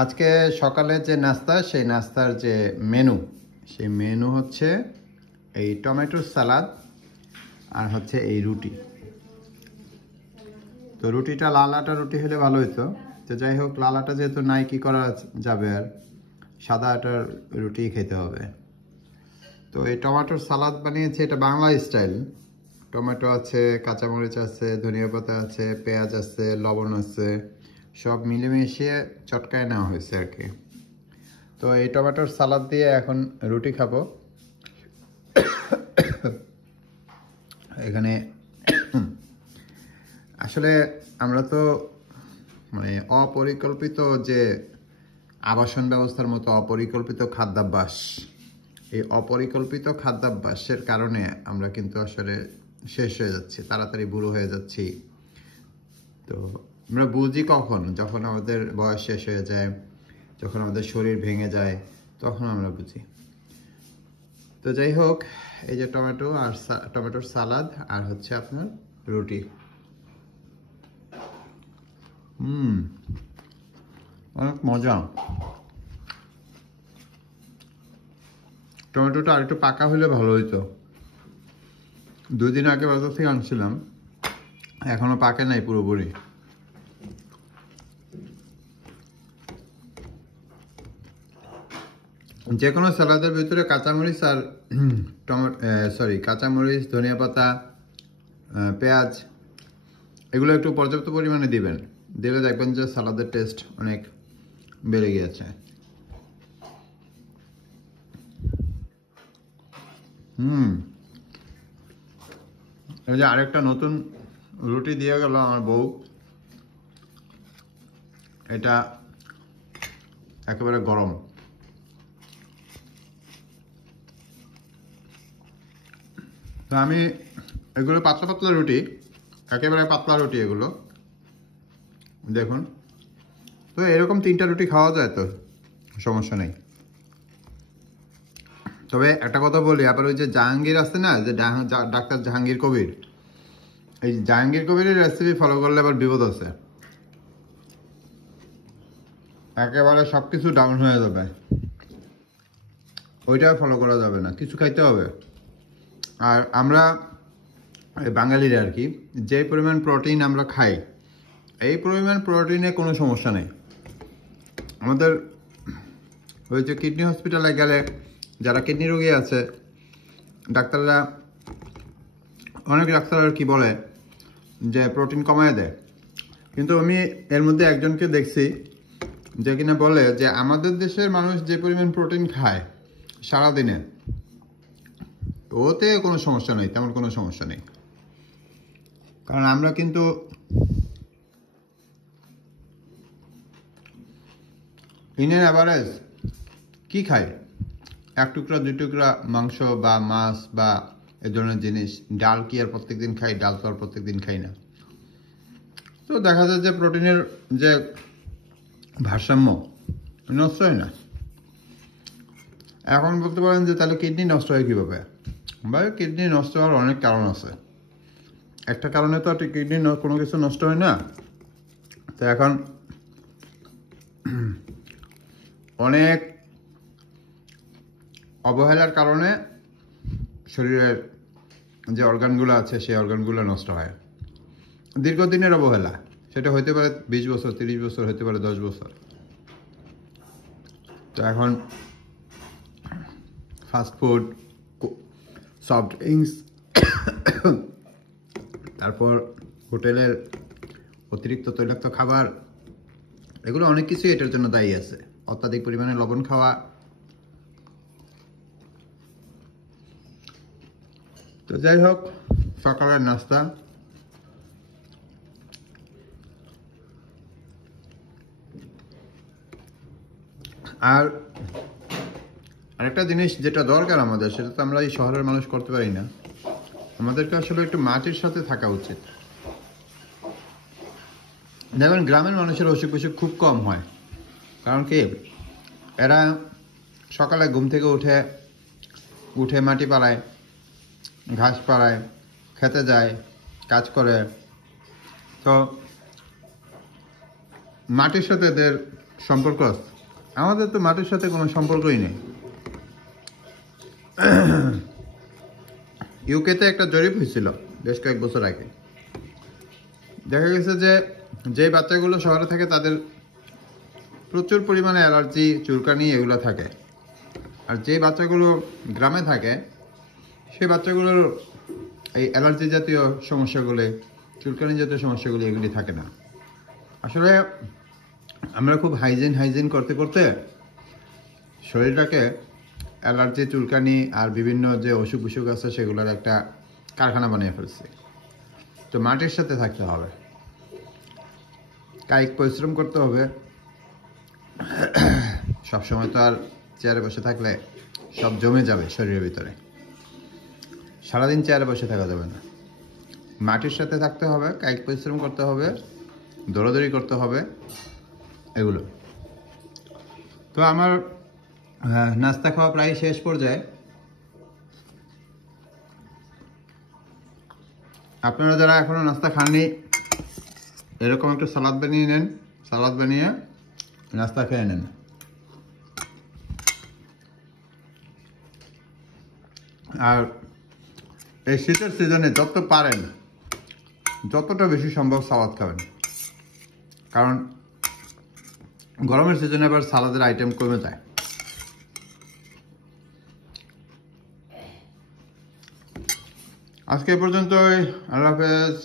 আজকে সকালে যে নাস্তা সেই নাস্তার যে মেনু সেই মেনু হচ্ছে এই টমেটো সালাদ আর হচ্ছে এই রুটি। তো রুটিটা লাল আটা রুটি হলে ভালো হতো, তো যাই হোক লাল আটা যেহেতু নাই কি করা যাবে, আর সাদা আটার রুটি খেতে হবে। তো এই টমেটোর সালাদ বানিয়েছি, এটা বাংলা স্টাইল। টমেটো আছে, কাঁচামরিচ আছে, ধনিয়া পাতা আছে, পেঁয়াজ আছে, লবণ আছে, সব মিলেমিশিয়ে চটকায় নেওয়া হয়েছে আর কি। তো এই টমেটোর সালাদ দিয়ে এখন রুটি খাবো। এখানে আসলে আমরা তো মানে অপরিকল্পিত যে আবাসন ব্যবস্থার মতো অপরিকল্পিত খাদ্যাভ্যাস, এই অপরিকল্পিত খাদ্যাভ্যাসের কারণে আমরা কিন্তু আসলে শেষ হয়ে যাচ্ছি, তাড়াতাড়ি বুড়ো হয়ে যাচ্ছি। তো আমরা বুঝি কখন, যখন আমাদের বয়স শেষ হয়ে যায়, যখন আমাদের শরীর ভেঙে যায়, তখন আমরা বুঝি। তো যাই হোক, এই যে টমেটো আর টমেটোর সালাদ আর হচ্ছে আপনার রুটি। অনেক মজা। টমেটোটা আর একটু পাকা হলে ভালো হইতো। 2 দিন আগে বাজার থেকে আনছিলাম, এখনো পাকে নাই পুরোপুরি। যে কোনো সালাদের ভিতরে কাঁচামরিচ আর কাঁচামরিচ, ধনিয়া পাতা, পেঁয়াজ এগুলো একটু পর্যাপ্ত পরিমাণে দিবেন, দিলে দেখবেন যে সালাদের টেস্ট অনেক বেড়ে গিয়েছে। এই যে আরেকটা নতুন রুটি দিয়ে গেল আমার বউ, এটা একেবারে গরম। তো আমি এগুলো পাতলা পাতলা রুটি, একেবারে পাতলা রুটি এগুলো, দেখুন। তো এরকম 3টা রুটি খাওয়া যায়, তো সমস্যা নেই। তবে একটা কথা বলি, আবার ওই যে জাহাঙ্গীর আছে না, যে ডাক্তার জাহাঙ্গীর কবির, এই জাহাঙ্গীর কবিরের রেসিপি ফলো করলে আবার বিপদ আছে, একেবারে সবকিছু ডাউন হয়ে যাবে। ওইটা ফলো করা যাবে না, কিছু খাইতে হবে। আর আমরা বাঙালিরা আর কি, যে পরিমাণ প্রোটিন আমরা খাই, এই পরিমাণ প্রোটিনে কোনো সমস্যা নেই। আমাদের ওই যে কিডনি হসপিটালে গেলে যারা কিডনি রোগী আছে, ডাক্তাররা, অনেক ডাক্তার আর কি বলে যে প্রোটিন কমায় দেয়, কিন্তু আমি এর মধ্যে একজনকে দেখছি যে কিনা বলে যে আমাদের দেশের মানুষ যে পরিমাণ প্রোটিন খায় সারাদিনে, ওতে কোনো সমস্যা নেই, তেমন কোনো সমস্যা নেই। কারণ আমরা কিন্তু ইনের অ্যাভারেজ কি খাই, 1 টুকরা 2 টুকরা মাংস বা মাছ বা এ ধরনের জিনিস। ডাল কি আর প্রত্যেকদিন খাই? ডাল তো আর প্রত্যেকদিন খাই না। তো দেখা যায় যে প্রোটিনের যে ভারসাম্য নষ্ট হয় না। এখন বলতে পারেন যে তাহলে কিডনি নষ্ট হয় কীভাবে? ভাই, কিডনি নষ্ট হওয়ার অনেক কারণ আছে, একটা কারণে তো কিডনি কোনো কিছু নষ্ট হয় না। তো এখন অনেক অবহেলার কারণে শরীরের যে অর্গানগুলো আছে সেই অর্গানগুলো নষ্ট হয়। দীর্ঘদিনের অবহেলা, সেটা হতে পারে 20 বছর, 30 বছর, হতে পারে 10 বছর। তো এখন ফাস্টফুড, সফট ড্রিঙ্কস, তারপর হোটেলের অতিরিক্ত তৈলাক্ত খাবার, এগুলো অনেক কিছুই এটার জন্য দায়ী আছে। অত্যাধিক পরিমাণে লবণ খাওয়া। তো যাই হোক, সকালের নাস্তা। আর আরেকটা জিনিস যেটা দরকার আমাদের, সেটা তো আমরা এই শহরের মানুষ করতে পারি না। আমাদেরকে আসলে একটু মাটির সাথে থাকা উচিত। দেখবেন গ্রামের মানুষের অসুখ বিসুখ খুব কম হয়, কারণ কি, এরা সকালে ঘুম থেকে উঠে মাটি পাড়ায়, ঘাস পাড়ায়, খেতে যায়, কাজ করে। তো মাটির সাথে এদের সম্পর্ক আছে। আমাদের তো মাটির সাথে কোনো সম্পর্কই নেই। ইউকেতে একটা জরিপ হয়েছিল বেশ কয়েক বছর আগে। দেখা গেছে যে বাচ্চাগুলো শহরে থাকে তাদের প্রচুর পরিমাণে অ্যালার্জি, চুলকানি এগুলো থাকে। আর যে বাচ্চাগুলো গ্রামে থাকে সেই বাচ্চাগুলোর এই অ্যালার্জি জাতীয় সমস্যাগুলি, চুলকানি জাতীয় সমস্যাগুলি এগুলি থাকে না। আসলে আমরা খুব হাইজিন করতে করতে শরীরটাকে অ্যালার্জি, চুলকানি আর বিভিন্ন যে অসুখ বিসুখ আছে সেগুলোর একটা কারখানা বানিয়ে ফেলছি। তো মাটির সাথে থাকতে হবে, কায়িক পরিশ্রম করতে হবে। সবসময় তো আর চেয়ারে বসে থাকলে সব জমে যাবে শরীরের ভিতরে। সারাদিন চেয়ারে বসে থাকা যাবে না, মাটির সাথে থাকতে হবে, কায়িক পরিশ্রম করতে হবে, দৌড়াদৌড়ি করতে হবে, এগুলো। তো আমার নাস্তা খাওয়া প্রায় শেষ পর্যায়ে। আপনারা যারা এখনো নাস্তা খাননি এরকম একটা সালাদ বানিয়ে নেন, সালাদ বানিয়ে নাস্তা খেয়ে নেন। আর এই শীতের সিজনে যত পারেন যতটা বেশি সম্ভব সালাদ খাবেন, কারণ গরমের সিজনে আবার সালাদের আইটেম কমে যায়। আজকে এ পর্যন্তই, আল্লাহ হাফেজ।